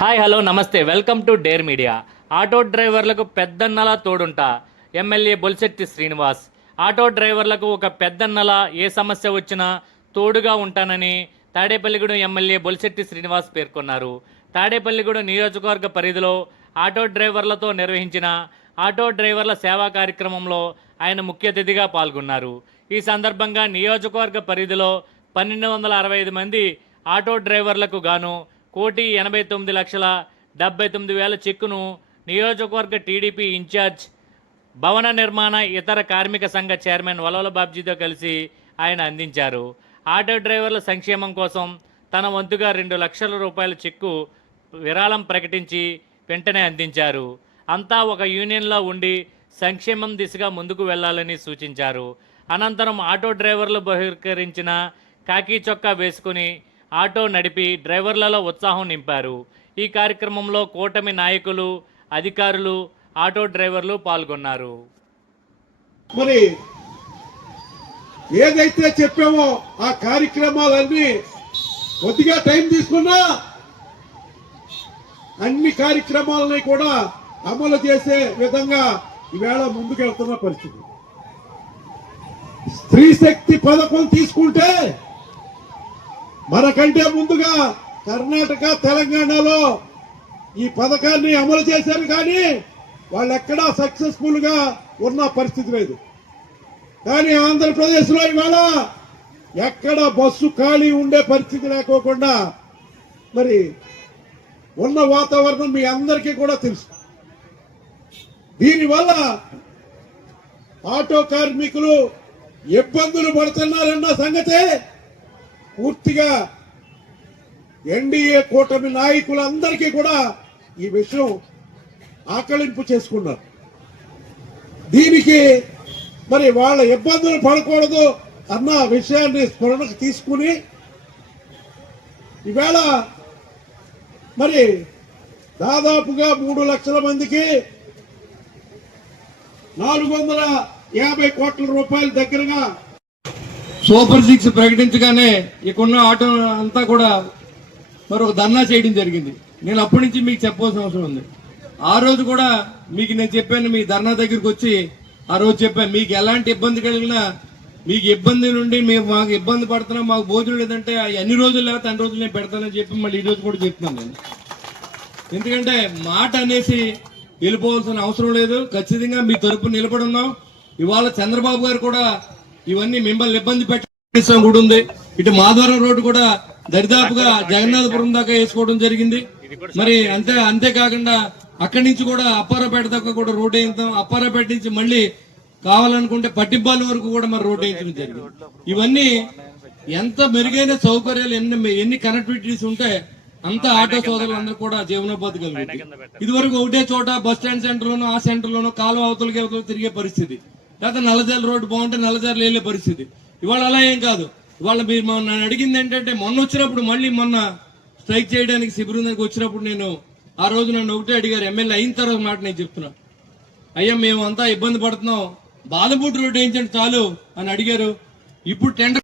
Hi hello నమస్తే. Welcome to dare media. Auto డ్రైవర్లకు పెద్దన్నలా తోడుంటా ఎమ్మెల్యే బొలిశెట్టి శ్రీనివాస్. ఆటో డ్రైవర్లకు ఒక పెద్దన్నలా ఏ సమస్య వచ్చినా తోడుగా ఉంటానని తాడేపల్లిగూడెం ఎమ్మెల్యే బొలిశెట్టి శ్రీనివాస్ పేర్కొన్నారు. తాడేపల్లిగూడెం నియోజకవర్గ పరిధిలో ఆటో డ్రైవర్లతో నిర్వహించిన ఆటో డ్రైవర్ల సేవా కార్యక్రమంలో ఆయన ముఖ్య అతిథిగా పాల్గొన్నారు. ఈ సందర్భంగా నియోజకవర్గ పరిధిలో పన్నెండు వందల అరవై ఐదు మంది ఆటో డ్రైవర్లకు గాను కోటి ఎనభై తొమ్మిది లక్షల డెబ్బై తొమ్మిది వేల చెక్కును నియోజకవర్గ టీడీపీ ఇన్ఛార్జ్ భవన నిర్మాణ ఇతర కార్మిక సంఘ చైర్మన్ వలవల బాబ్జీతో కలిసి ఆయన అందించారు. ఆటో డ్రైవర్ల సంక్షేమం కోసం తన వంతుగా రెండు లక్షల రూపాయల చెక్కు విరాళం ప్రకటించి వెంటనే అందించారు. అంతా ఒక యూనియన్లో ఉండి సంక్షేమం దిశగా ముందుకు వెళ్ళాలని సూచించారు. అనంతరం ఆటో డ్రైవర్లు బహిష్కరించిన కాకి చొక్కా వేసుకుని ఆటో నడిపి డ్రైవర్లలో ఉత్సాహం నింపారు. ఈ కార్యక్రమంలో కూటమి నాయకులు అధికారులు ఆటో డ్రైవర్లు పాల్గొన్నారు. మరి ఏదైతే చెప్పామో ఆ కార్యక్రమాలన్నీ కొద్దిగా టైం తీసుకున్నా అన్ని కార్యక్రమాలని కూడా అమలు చేసే విధంగా ఈవేళ ముందుకెళ్తున్న పరిస్థితి. స్త్రీ శక్తి పథకం తీసుకుంటే మనకంటే ముందుగా కర్ణాటక తెలంగాణలో ఈ పథకాన్ని అమలు చేశారు కానీ వాళ్ళు ఎక్కడా సక్సెస్ఫుల్గా ఉన్న పరిస్థితి లేదు. కానీ ఆంధ్రప్రదేశ్లో ఇవాళ ఎక్కడ బస్సు ఖాళీ ఉండే పరిస్థితి లేకోకుండా మరి ఉన్న వాతావరణం మీ అందరికీ కూడా తెలుసు. దీనివల్ల ఆటో కార్మికులు ఇబ్బందులు పడుతున్నారన్న సంగతే పూర్తిగా ఎన్డీఏ కూటమి నాయకులందరికీ కూడా ఈ విషయం ఆకలింపు చేసుకున్నారు. దీనికి మరి వాళ్ళ ఇబ్బందులు పడకూడదు అన్న విషయాన్ని స్మరణకు తీసుకుని ఈవేళ మరి దాదాపుగా మూడు లక్షల మందికి నాలుగు వందల యాభై కోట్ల రూపాయల దగ్గరగా సూపర్ సిక్స్ ప్రకటించగానే ఇక్కడున్న ఆటో అంతా కూడా మరి ఒక ధర్నా చేయడం జరిగింది. నేను అప్పటి నుంచి మీకు చెప్పవలసిన అవసరం ఉంది. ఆ రోజు కూడా మీకు నేను చెప్పాను మీ ధర్నా దగ్గరికి వచ్చి ఆ రోజు చెప్పాను మీకు ఎలాంటి ఇబ్బంది కలిగినా మీకు ఇబ్బంది నుండి మేము మాకు ఇబ్బంది పడుతున్నాం మాకు భోజనం లేదంటే ఎన్ని రోజులు లేకపోతే అన్ని రోజులు నేను పెడతానని చెప్పి మళ్ళీ ఈ రోజు కూడా చెప్తున్నాను నేను. ఎందుకంటే మాట అనేసి వెళ్ళిపోవాల్సిన అవసరం లేదు. ఖచ్చితంగా మీ తరపు నిలబడున్నాం ఇవాళ చంద్రబాబు గారు కూడా ఇవన్నీ మిమ్మల్ని ఇబ్బంది పెట్టడం కూడా ఉంది. ఇటు మాధవరం రోడ్డు కూడా దరిదాపుగా జగన్నాథపురం దాకా వేసుకోవడం జరిగింది. మరి అంతే అంతేకాకుండా అక్కడి నుంచి కూడా అప్పారపేట దాకా కూడా రోడ్ వేయించాం. అప్పారపేట నుంచి మళ్ళీ కావాలనుకుంటే పట్టింపాల వరకు కూడా మరి రోడ్ వేయించడం జరిగింది. ఇవన్నీ ఎంత మెరుగైన సౌకర్యాలు ఎన్ని ఎన్ని కనెక్టివిటీస్ ఉంటే అంత ఆటో సోదరులందరూ కూడా జీవనోపాధి కలుగుతుంది ఇదివరకు ఒకటే చోట బస్ స్టాండ్ సెంటర్ లోనో ఆ సెంటర్ లోనో కాలువ అవతలకి అవతల తిరిగే పరిస్థితి. లేకపోతే నల్లజాల రోడ్డు బాగుంటే నల్లజాలు వెళ్ళే పరిస్థితి. ఇవాళ అలా ఏం కాదు. ఇవాళ మీరు మొన్న నన్ను అడిగింది ఏంటంటే మొన్న వచ్చినప్పుడు మళ్ళీ మొన్న స్ట్రైక్ చేయడానికి శిబిరం దగ్గరికి వచ్చినప్పుడు నేను ఆ రోజు నన్ను ఒకటే అడిగారు ఎమ్మెల్యే అయిన తర్వాత మాట నేను చెప్తున్నా. అయ్యా మేము అంతా ఇబ్బంది పడుతున్నాం. బాధపూటి రోడ్డు వేయించండి చాలు అని అడిగారు. ఇప్పుడు టెండర్